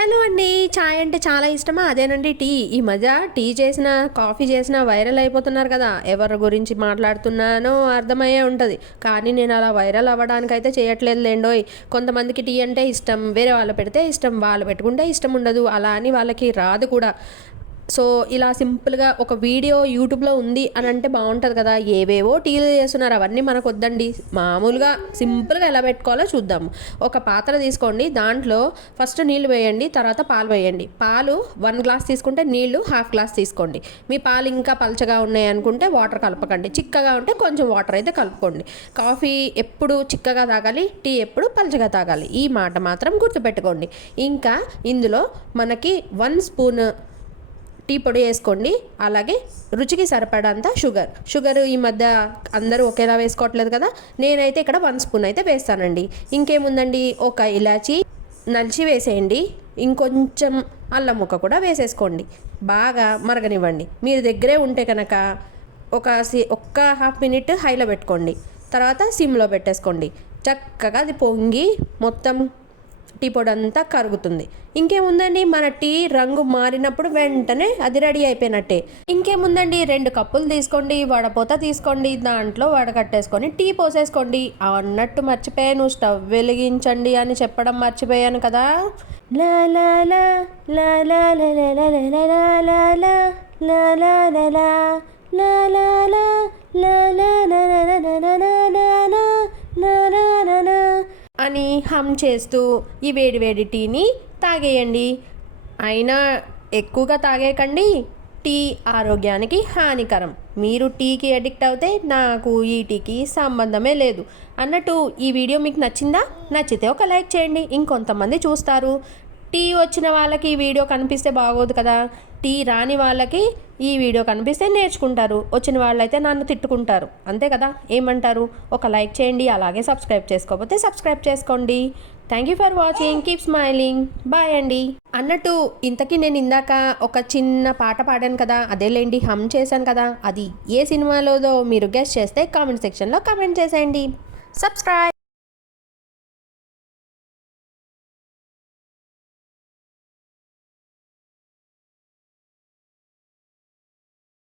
Hello అండి. చాయ్ అంటే చాలా ఇష్టమా? అదేనండి టీ. ఈ మధ్య టీ చేసిన కాఫీ చేసిన వైరల్ అయిపోతున్నారు కదా. ఎవరి గురించి మాట్లాడుతున్నానో అర్థమయ్యే ఉంటుంది. కానీ నేను అలా వైరల్ అవ్వడానికైతే చేయట్లేదు లేండోయ్. కొంతమందికి టీ అంటే ఇష్టం వేరే వాళ్ళు పెడితే ఇష్టం వాళ్ళు పెట్టుకుంటే ఇష్టం ఉండదు. అలా అని వాళ్ళకి రాదు కూడా. సో ఇలా సింపుల్గా ఒక వీడియో యూట్యూబ్లో ఉంది అని అంటే బాగుంటుంది కదా. ఏవేవో టీలు చేస్తున్నారు. అవన్నీ మనకు వద్దండి మామూలుగా సింపుల్గా ఎలా పెట్టుకోవాలో చూద్దాం. ఒక పాత్ర తీసుకోండి. దాంట్లో ఫస్ట్ నీళ్ళు వేయండి. తర్వాత పాలు వేయండి. పాలు వన్ గ్లాస్ తీసుకుంటే నీళ్ళు హాఫ్ గ్లాస్ తీసుకోండి. మీ పాలు ఇంకా పలచగా ఉన్నాయి అనుకుంటే వాటర్ కలపకండి. చిక్కగా ఉంటే కొంచెం వాటర్ అయితే కలుపుకోండి. కాఫీ ఎప్పుడు చిక్కగా తాగాలి టీ ఎప్పుడు పలచగా తాగాలి. ఈ మాట మాత్రం గుర్తుపెట్టుకోండి. ఇంకా ఇందులో మనకి వన్ స్పూన్ టీ పొడి వేసుకోండి. అలాగే రుచికి సరిపడంత షుగర్. షుగర్ ఈ మధ్య అందరూ ఒకేలా వేసుకోవట్లేదు కదా. నేనైతే ఇక్కడ వన్ స్పూన్ అయితే వేస్తానండి. ఇంకేముందండి? ఒక ఇలాచి నలిచి వేసేయండి. ఇంకొంచెం అల్లం ముక్క కూడా వేసేసుకోండి. బాగా మరగనివ్వండి. మీరు దగ్గరే ఉంటే కనుక ఒక సి ఒక్క హాఫ్ మినిట్ హైలో పెట్టుకోండి. తర్వాత సిమ్లో పెట్టేసుకోండి. చక్కగా అది పొంగి మొత్తం టీ పొడి అంతా కరుగుతుంది ఇంకేముందండి మన టీ రంగు మారినప్పుడు వెంటనే అది రెడీ అయిపోయినట్టే ఇంకేముందండి రెండు కప్పులు తీసుకోండి వడపోత తీసుకోండి దాంట్లో వడకట్టేసుకొని టీ పోసేసుకోండి అన్నట్టు మర్చిపోయాను స్టవ్ వెలిగించండి అని చెప్పడం మర్చిపోయాను కదా లా లా లా లా లా లా లా లా లా లా లా లా లా లా లా హమ్ చేస్తూ ఈ వేడి వేడి టీని తాగేయండి. అయినా ఎక్కువగా తాగేయకండి. టీ ఆరోగ్యానికి హానికరం. మీరు టీకి అడిక్ట్ అవుతే నాకు ఈ టీకి సంబంధమే లేదు. అన్నట్టు ఈ వీడియో మీకు నచ్చిందా? నచ్చితే ఒక లైక్ చేయండి. ఇంకొంతమంది చూస్తారు. టీ వచ్చిన వాళ్ళకి ఈ వీడియో కనిపిస్తే బాగోదు కదా. టీ రాని వాళ్ళకి ఈ వీడియో కనిపిస్తే నేర్చుకుంటారు. వచ్చిన వాళ్ళైతే నన్ను తిట్టుకుంటారు. అంతే కదా? ఏమంటారు? ఒక లైక్ చేయండి అలాగే సబ్స్క్రైబ్ చేసుకోకపోతే సబ్స్క్రైబ్ చేసుకోండి. Thank you for watching keep smiling bye అండి. అన్నట్టు ఇంతకీ నేను ఇందాక ఒక చిన్న పాట పాడాను కదా. అదేలేండి హమ్ చేశాను కదా. అది ఏ సినిమాలోదో మీరు గెస్ట్ చేస్తే కామెంట్ సెక్షన్లో కామెంట్ చేసేయండి. సబ్స్క్రైబ్